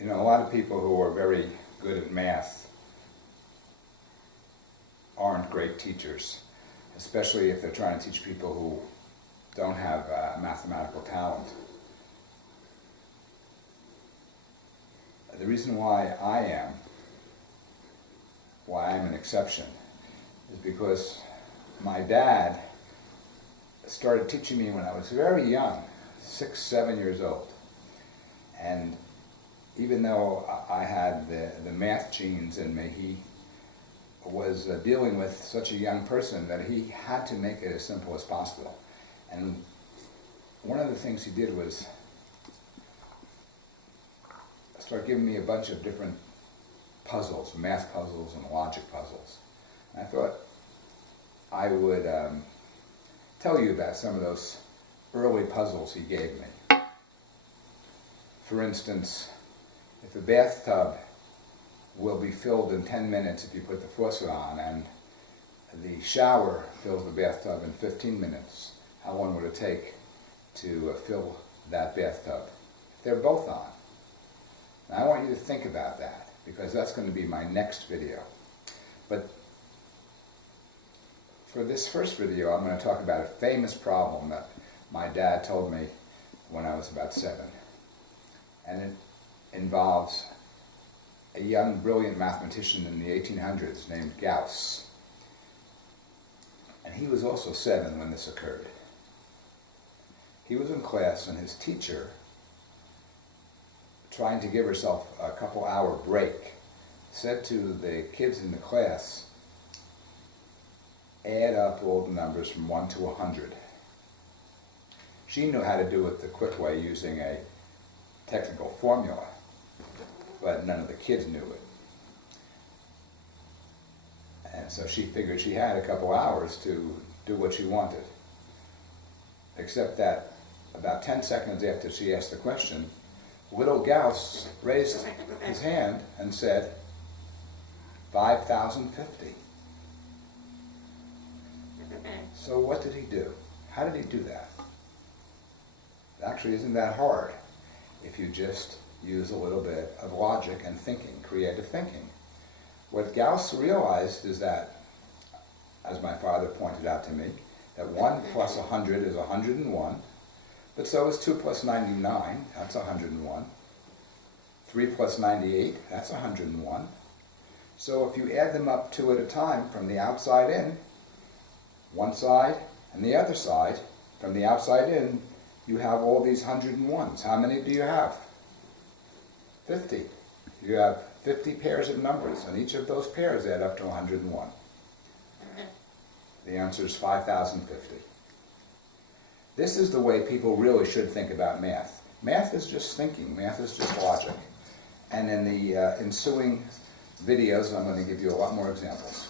You know, a lot of people who are very good at math aren't great teachers, especially if they're trying to teach people who don't have mathematical talent. The reason why I'm an exception, is because my dad started teaching me when I was very young, 6, 7 years old. And even though I had the math genes in me, he was dealing with such a young person that he had to make it as simple as possible. And one of the things he did was start giving me a bunch of different puzzles, math puzzles and logic puzzles. And I thought I would tell you about some of those early puzzles he gave me. For instance, if a bathtub will be filled in 10 minutes if you put the faucet on, and the shower fills the bathtub in 15 minutes, how long would it take to fill that bathtub if they're both on? Now, I want you to think about that, because that's going to be my next video. But for this first video, I'm going to talk about a famous problem that my dad told me when I was about 7. And it involves a young, brilliant mathematician in the 1800s named Gauss. And he was also 7 when this occurred. He was in class, and his teacher, trying to give herself a couple-hour break, said to the kids in the class, add up all the numbers from 1 to 100. She knew how to do it the quick way using a technical formula, but none of the kids knew it. And so she figured she had a couple hours to do what she wanted. Except that about 10 seconds after she asked the question, little Gauss raised his hand and said, 5,050. So what did he do? How did he do that? It actually isn't that hard if you just use a little bit of logic and thinking, creative thinking. What Gauss realized is that, as my father pointed out to me, that 1 plus 100 is 101, but so is 2 plus 99, that's 101. 3 plus 98, that's 101. So if you add them up 2 at a time from the outside in, one side and the other side, from the outside in, you have all these 101s. How many do you have? 50. You have 50 pairs of numbers, and each of those pairs add up to 101. The answer is 5,050. This is the way people really should think about math. Math is just thinking. Math is just logic. And in the ensuing videos, I'm going to give you a lot more examples.